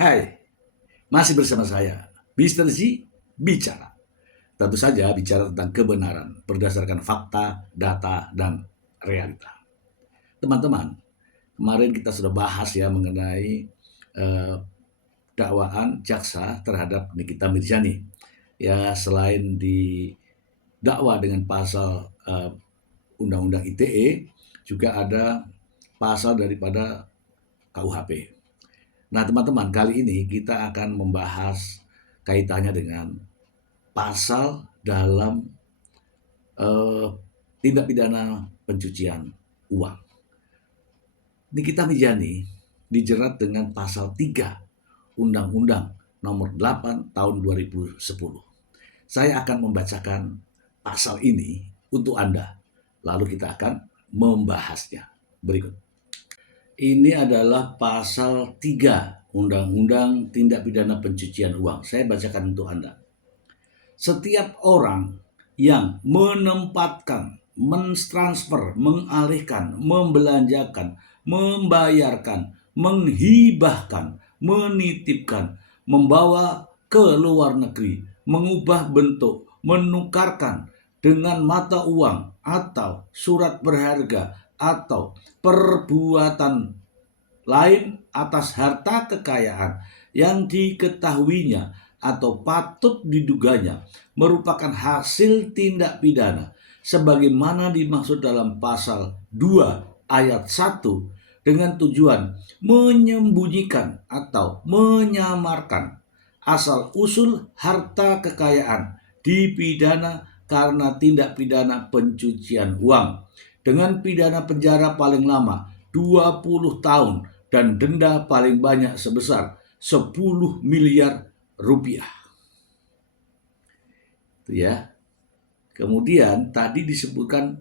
Hai, masih bersama saya, Mr. Z Bicara. Tentu saja bicara tentang kebenaran berdasarkan fakta, data, dan realita. Teman-teman, kemarin kita sudah bahas ya mengenai eh, dakwaan jaksa terhadap Nikita Mirzani. Ya, selain didakwa dengan pasal Undang-Undang ITE, juga ada pasal daripada KUHP. Nah, teman-teman, kali ini kita akan membahas kaitannya dengan pasal dalam eh, tindak pidana pencucian uang. Nikita Mirzani dijerat dengan pasal 3 Undang-Undang nomor 8 tahun 2010. Saya akan membacakan pasal ini untuk Anda. Lalu kita akan membahasnya. Berikut. Ini adalah pasal 3 Undang-Undang Tindak Pidana Pencucian Uang. Saya bacakan untuk Anda. Setiap orang yang menempatkan, mentransfer, mengalihkan, membelanjakan, membayarkan, menghibahkan, menitipkan, membawa ke luar negeri, mengubah bentuk, menukarkan dengan mata uang atau surat berharga atau perbuatan lain atas harta kekayaan yang diketahuinya atau patut diduganya merupakan hasil tindak pidana sebagaimana dimaksud dalam pasal 2 ayat 1 dengan tujuan menyembunyikan atau menyamarkan asal usul harta kekayaan dipidana karena tindak pidana pencucian uang dengan pidana penjara paling lama 20 tahun dan denda paling banyak sebesar 10 miliar rupiah. Itu ya. Kemudian tadi disebutkan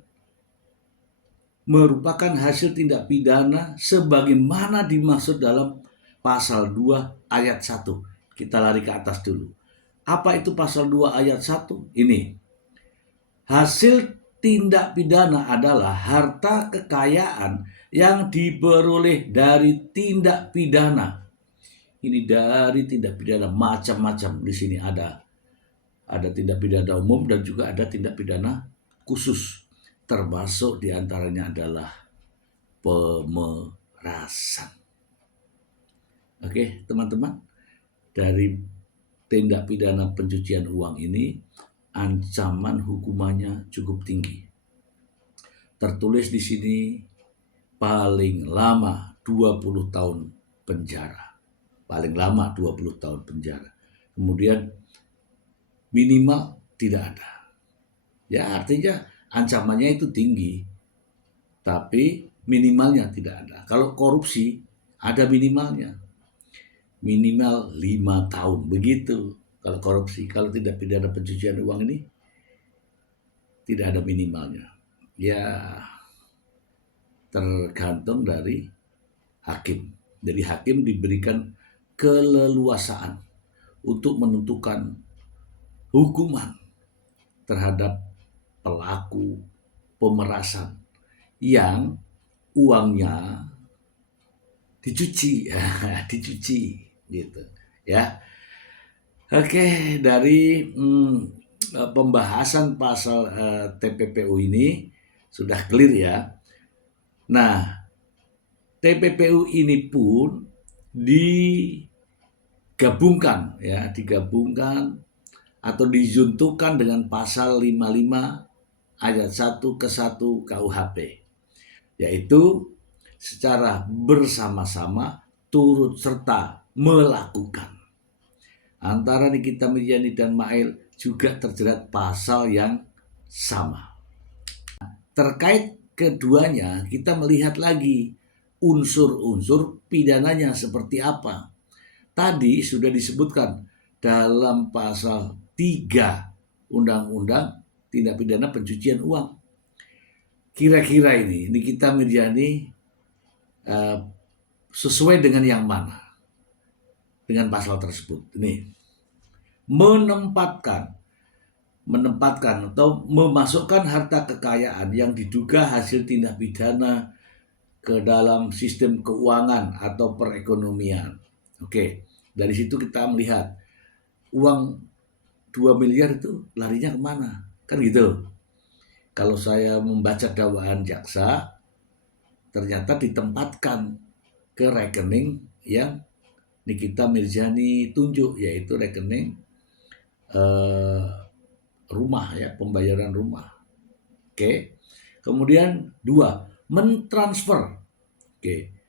merupakan hasil tindak pidana sebagaimana dimaksud dalam pasal 2 ayat 1. Kita lari ke atas dulu. Apa itu pasal 2 ayat 1? Ini. Hasil tindak pidana adalah harta kekayaan yang diperoleh dari tindak pidana. Ini dari tindak pidana macam-macam. Di sini ada tindak pidana umum dan juga ada tindak pidana khusus. Termasuk diantaranya adalah pemerasan. Oke, teman-teman. Dari tindak pidana pencucian uang ini, ancaman hukumannya cukup tinggi. Tertulis di sini paling lama 20 tahun penjara. Paling lama 20 tahun penjara. Kemudian minimal tidak ada. Ya, artinya ancamannya itu tinggi, tapi minimalnya tidak ada. Kalau korupsi ada minimalnya, minimal 5 tahun begitu. Kalau korupsi, kalau tidak pidana pencucian uang ini tidak ada minimalnya. Ya, tergantung dari hakim. Jadi hakim diberikan keleluasaan untuk menentukan hukuman terhadap pelaku pemerasan yang uangnya dicuci, dicuci gitu ya. Oke, dari pembahasan pasal TPPU ini sudah clear ya. Nah, TPPU ini pun digabungkan atau dijuntukan dengan pasal 55 ayat 1 ke 1 KUHP, yaitu secara bersama-sama turut serta melakukan. Antara Nikita Mirzani dan Mail juga terjerat pasal yang sama. Terkait keduanya, kita melihat lagi unsur-unsur pidananya seperti apa. Tadi sudah disebutkan dalam pasal 3 Undang-Undang Tindak Pidana Pencucian Uang. Kira-kira ini Nikita Mirzani sesuai dengan yang mana dengan pasal tersebut? Ini menempatkan atau memasukkan harta kekayaan yang diduga hasil tindak pidana ke dalam sistem keuangan atau perekonomian. Oke, Dari situ kita melihat uang 2 miliar itu larinya kemana, kan gitu. Kalau saya membaca dakwaan jaksa, ternyata ditempatkan ke rekening yang Nikita Mirzani tunjuk, yaitu rekening eh, rumah ya, pembayaran rumah. Oke. Kemudian dua, mentransfer. Oke.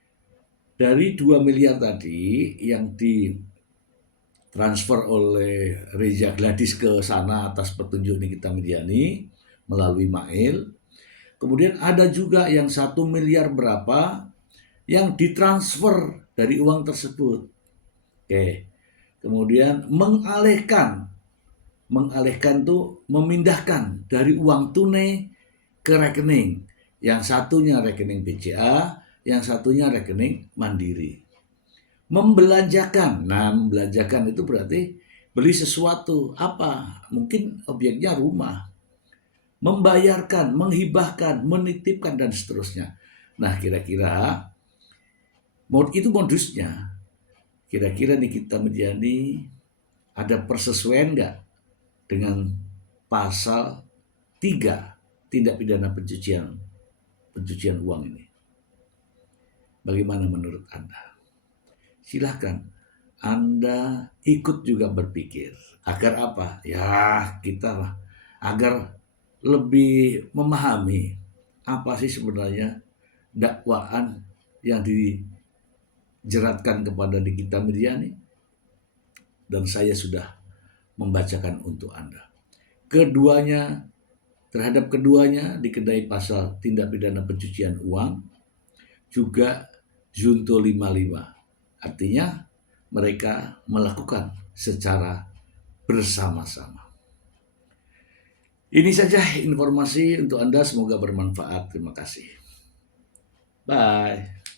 Dari 2 miliar tadi yang ditransfer oleh Reza Gladys ke sana atas petunjuk Nikita Mirzani melalui Mail. Kemudian ada juga yang 1 miliar berapa yang ditransfer dari uang tersebut. Oke. Kemudian mengalihkan tuh memindahkan dari uang tunai ke rekening. Yang satunya rekening BCA, yang satunya rekening Mandiri. Membelanjakan. Nah, membelanjakan itu berarti beli sesuatu. Apa? Mungkin objeknya rumah. Membayarkan, menghibahkan, menitipkan, dan seterusnya. Nah, kira-kira itu modusnya. Kira-kira Nikita Mirzani ada persesuaian nggak dengan pasal 3 tindak pidana pencucian uang ini? Bagaimana menurut Anda? Silahkan Anda ikut juga berpikir. Agar apa? Ya kita lah. Agar lebih memahami apa sih sebenarnya dakwaan yang dijeratkan kepada Nikita Mirzani. Dan saya sudah membacakan untuk Anda. Terhadap keduanya dikenai pasal tindak pidana pencucian uang, juga Junto 55. Artinya mereka melakukan secara bersama-sama. Ini saja informasi untuk Anda, semoga bermanfaat. Terima kasih. Bye.